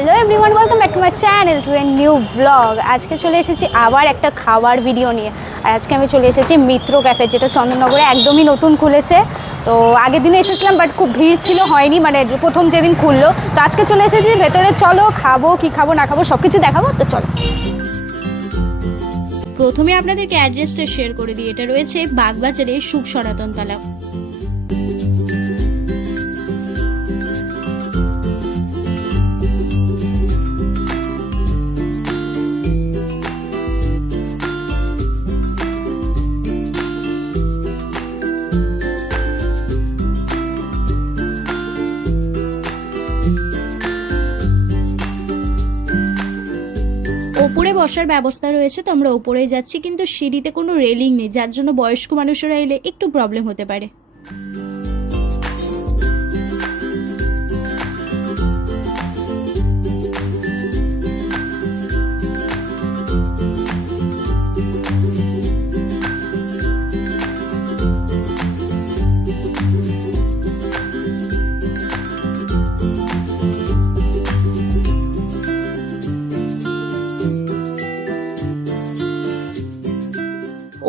Everyone welcome back to my channel to a new vlog আজকে চলে এসেছি আবার একটা খাবার ভিডিও নিয়ে। আর আজকে আমি চলে এসেছি মিত্র ক্যাফে যেটা চন্দননগরে একদমই নতুন খুলেছে। তো আগের দিনে এসেছিলাম বাট খুব ভিড় ছিল, হয়নি মানে প্রথম যেদিন খুললো। তো আজকে চলে এসেছি, ভেতরে চলো, খাব, কি খাব, না খাব সব কিছু দেখাবো, তো চলো। প্রথমে আপনাদেরকে অ্যাড্রেসটা শেয়ার করে দিই। এটা রয়েছে বাগবাজারে সুখ সনাতন ওপরে বসার ব্যবস্থা রয়েছে, তো আমরা ওপরে যাচ্ছি, কিন্তু সিঁড়িতে কোনো রেলিং নেই, যার জন্য বয়স্ক মানুষরা এলে একটু প্রবলেম হতে পারে।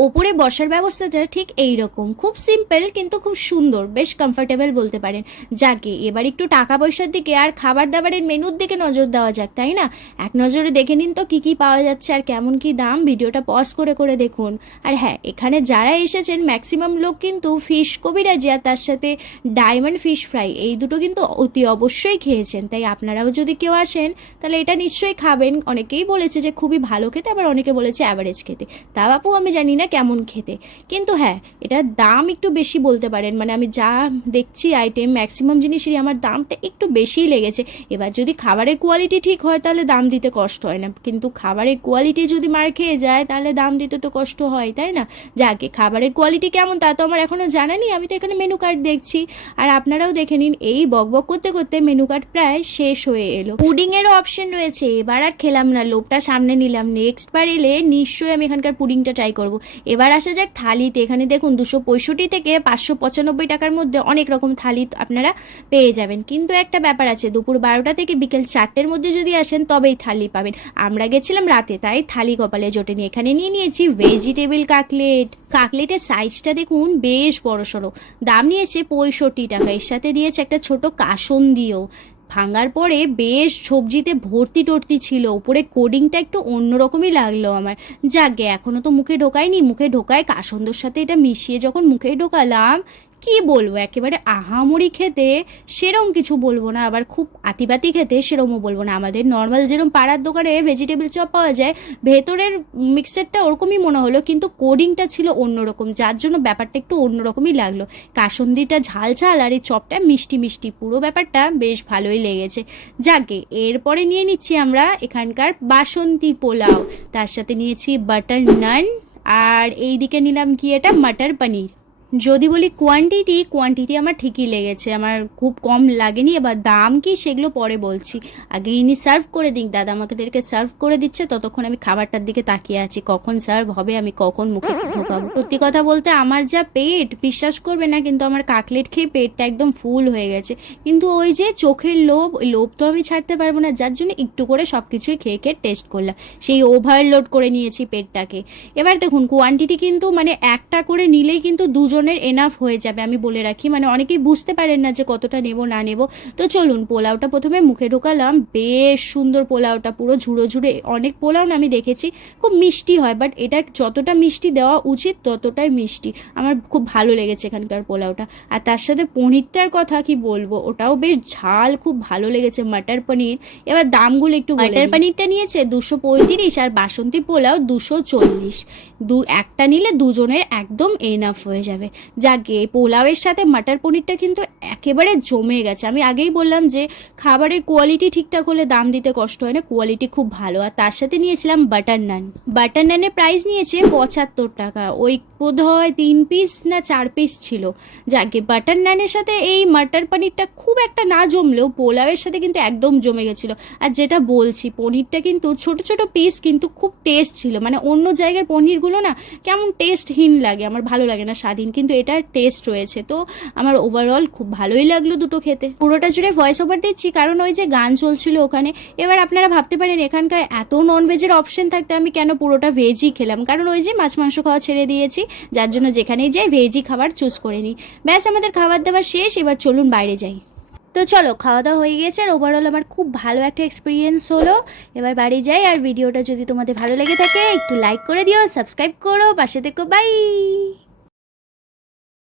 ওপরে বসার ব্যবস্থাটা ঠিক এই রকম খুব সিম্পল কিন্তু খুব সুন্দর, বেশ কমফোর্টেবল বলতে পারেন। যাকে, এবার একটু টাকা পয়সার দিকে আর খাবার দাবারের মেনুর দিকে নজর দেওয়া যাক, তাই না? এক নজরে দেখে নিন তো কি কি পাওয়া যাচ্ছে আর কেমন কি দাম। ভিডিওটা পজ করে করে দেখুন। আর হ্যাঁ এখানে যারা এসেছেন ম্যাক্সিমাম লোক কিন্তু ফিশ কবিরাজি আর তার সাথে ডায়মন্ড ফিশ ফ্রাই এই দুটো কিন্তু অতি অবশ্যই খেয়েছেন। তাই আপনারাও যদি কেউ আসেন, তাহলে এটা নিশ্চয়ই খাবেন। অনেকেই বলেছে যে খুবই ভালো খেতে, আবার অনেকে বলেছে অ্যাভারেজ খেতে। তা বাপু আমি জানি না কেমন খেতে। কিন্তু হ্যাঁ এটার দাম একটু বেশি বলতে পারেন। মানে আমি যা দেখছি আইটেম ম্যাক্সিমাম জিনিসেরই আমার দামটা একটু বেশিই লেগেছে। এবার যদি খাবারের কোয়ালিটি ঠিক হয়, তাহলে দাম দিতে কষ্ট হয় না। কিন্তু খাবারের কোয়ালিটি যদি মার খেয়ে যায়, তাহলে দাম দিতে তো কষ্ট হয়, তাই না? যাকে খাবারের কোয়ালিটি কেমন তা তো আমার এখনও জানা নেই। আমি তো এখানে মেনু কার্ড দেখছি। আর আপনারাও দেখে নিন, এই বকবক করতে করতে মেনু কার্ড প্রায় শেষ হয়ে এলো। পুডিংয়েরও অপশন রয়েছে। এবার আর খেলাম না, লোভটা সামনে নিলাম। নেক্সট বার এলে নিশ্চয়ই আমি এখানকার পুডিংটা ট্রাই করব। এবার আসা যাক থালিতে। এখানে দেখুন দুশো পঁয়ষট্টি থেকে পাঁচশো পঁচানব্বই টাকার মধ্যে অনেক রকম থালি আপনারা পেয়ে যাবেন। কিন্তু একটা ব্যাপার আছে, দুপুর বারোটা থেকে বিকেল চারটের মধ্যে যদি আসেন তবেই থালি পাবেন। আমরা গেছিলাম রাতে, তাই থালি কপালে জোটেনি এখানে নিয়ে নিয়েছি ভেজিটেবল কাকলেট। কাকলেটের সাইজটা দেখুন বেশ বড় সড়ো দাম নিয়েছে পঁয়ষট্টি টাকা। এর সাথে দিয়েছে একটা ছোট কাসন দিও ভাঙার পরে বেশ সবজিতে ভর্তি টর্তি ছিল। উপরে কোডিংটা একটু অন্যরকমই লাগল আমার। যাকে এখনও তো মুখে ঢোকায়নি মুখে ঢোকায় কাসন্দর সাথে এটা মিশিয়ে যখন মুখে ঢোকালাম কি বলব? একেবারে আহামরি খেতে সেরম কিছু বলব না, আবার খুব আতিবাতি খেতে সেরমও বলব না। আমাদের নর্মাল যেরকম পাড়ার দোকানে ভেজিটেবল চপ পাওয়া যায়, ভেতরের মিক্সারটা ওরকমই মনে হলো, কিন্তু কোডিংটা ছিল অন্যরকম। যার জন্য ব্যাপারটা একটু অন্যরকমই লাগল। কাসন্দিটা ঝাল ঝাল আর এই চপটা মিষ্টি মিষ্টি। পুরো ব্যাপারটা বেশ ভালোই লেগেছে। যাকে, এরপরে নিয়ে নিচ্ছি আমরা এখানকার বাসন্তী পোলাও। তার সাথে নিয়েছি বাটার নান আর এই দিকে নিলাম কি এটা? মাটার পনির যদি বলি কোয়ান্টিটি কোয়ান্টিটি আমার ঠিকই লেগেছে। আমার খুব কম লাগেনি, এবার দাম কি সেগুলো পরে বলছি। আগে ইনি সার্ভ করে দিন দাদা আমাদেরকে সার্ভ করে দিচ্ছে, ততক্ষণ আমি খাবারটার দিকে তাকিয়ে আছি। কখন সার্ভ হবে, আমি কখন মুখে ঢোকাবো? সত্যি কথা বলতে আমার যা পেট, বিশ্বাস করবে না, কিন্তু আমার কাকলেট খেয়ে পেটটা একদম ফুল হয়ে গেছে। কিন্তু ওই যে চোখের লোভ, ওই লোভ তো আমি ছাড়তে পারব না, যার জন্য একটু করে সব কিছুই খেয়ে খেয়ে টেস্ট করলাম। সেই ওভারলোড করে নিয়েছি পেটটাকে। এবার দেখুন কোয়ান্টিটি কিন্তু মানে একটা করে নিলেই কিন্তু দুজনের এনাফ হয়ে যাবে আমি বলে রাখি। মানে অনেকেই বুঝতে পারেন না যে কতটা নেব না নেব। তো চলুন পোলাওটা প্রথমে মুখে ঢোকালাম। বেশ সুন্দর পোলাওটা পুরো ঝুড়ো ঝুড়ে। অনেক পোলাও না আমি দেখেছি খুব মিষ্টি হয় বাট এটা যতটা মিষ্টি দেওয়া উচিত ততটাই মিষ্টি। আমার খুব ভালো লেগেছে এখানকার পোলাওটা। আর তার সাথে পনিরটার কথা কি বলব ওটাও বেশ ঝাল খুব ভালো লেগেছে মাটার পনির। এবার দামগুলো একটু মাটার পনিরটা নিয়েছে দুশো পঁয়ত্রিশ আর বাসন্তী পোলাও দুশো চল্লিশ। দু একটা নিলে দুজনের একদম এনাফ হয়ে যাবে। যাকে পোলাওয়ের সাথে মাটার পনিরটা কিন্তু একেবারে জমে গেছে। আমি আগেই বললাম যে খাবারের কোয়ালিটি ঠিকঠাক হলে দাম দিতে কষ্ট হয় না কোয়ালিটি খুব ভালো। আর তার সাথে নিয়েছিলাম বাটার নান বাটার নানের প্রাইস নিয়েছে পঁচাত্তর টাকা। ওই বোধ হয় তিন পিস না চার পিস ছিল। যাকে বাটার নানের সাথে এই মাটার পনিরটা খুব একটা না জমলেও পোলাওয়ের সাথে কিন্তু একদম জমে গেছিল। আর যেটা বলছি, পনিরটা কিন্তু ছোট ছোট পিস কিন্তু খুব টেস্ট ছিল। মানে অন্য জায়গার পনিরগুলো না কেমন টেস্টহীন লাগে, আমার ভালো লাগে না স্বাধীন কিন্তু এটার টেস্ট রয়েছে। তো আমার ওভারঅল খুব ভালোই লাগল দুটো খেতে। পুরোটা জুড়ে ভয়েস ওভার দিচ্ছি, কারণ ওই যে গান চলছিল ওখানে, এবার আপনারা ভাবতে পারেন এখানকার এত নন ভেজের অপশন থাকতে আমি কেন পুরোটা ভেজই খেলাম? কারণ ওই যে মাছ, মাংস খাওয়া ছেড়ে দিয়েছি, যার জন্য যেখানেই যাই ভেজই খাবার চুজ করে নিই। ব্যাস, আমাদের খাবার দাবার শেষ, এবার চলুন বাইরে যাই। তো চলো, খাওয়া দাওয়া হয়ে গেছে, আর ওভারঅল আমার খুব ভালো একটা এক্সপিরিয়েন্স হলো। এবার বাড়ি যাই, আর ভিডিওটা যদি তোমাদের ভালো লেগে থাকে, একটু লাইক করে দিও সাবস্ক্রাইব করো, পাশে দেখো বাই